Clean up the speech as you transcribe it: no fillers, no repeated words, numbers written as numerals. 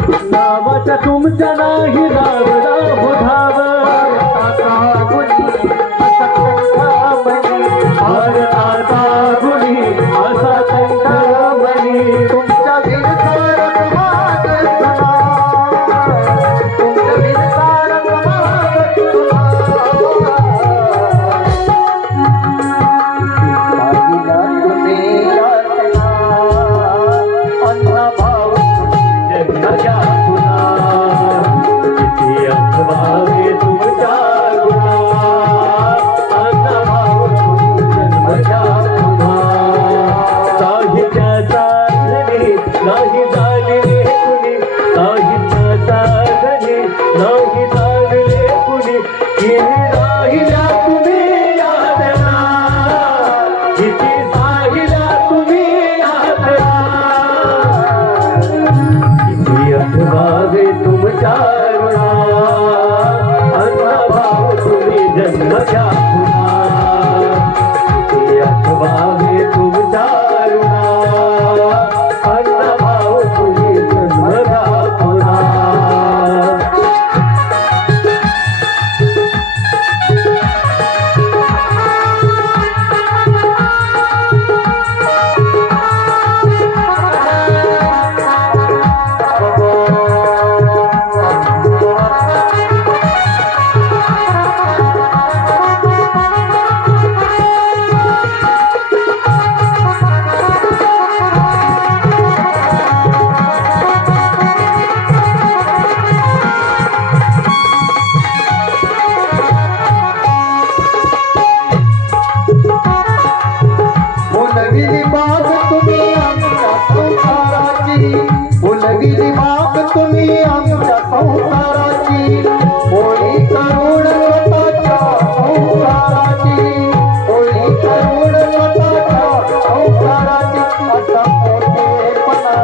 नावाच्या तुमच्या नाही धाव धाव धाव भारताचा गुणी असा कंठमणी तुमच्या विरसार समाज तुला तुमच्या विरसार समाज तुला पाहिला तुम्ही यातना अण्णा भाऊ जन्मच्या पुन्हा किती अथवावे तुमच्या गुणा अण्णाभाऊ जन्मच्या पुन्हा साहित्याचा धनी नाही झालेले कुणी साहित्याचा धनी नाही झालेले कुणी किती राहिल्या तुम्ही यातना किती राहिल्या तुम्ही यातना किती अथवावे तुमच्या गुणा अण्णाभाऊ तुम्ही जन्मच्या पुन्हा किती अथवावे तुमच्या गुणा अण्णाभाऊ तुम्ही जन्मच्या पुन्हा फुलविली बाग तुम्ही आमच्या संसाराची फुलविली बाग तुम्ही आमच्या संसाराची होळी करुण स्वतःच्या संसाराची होळी करुण स्वतःच्या संसाराची असा मोठेपणा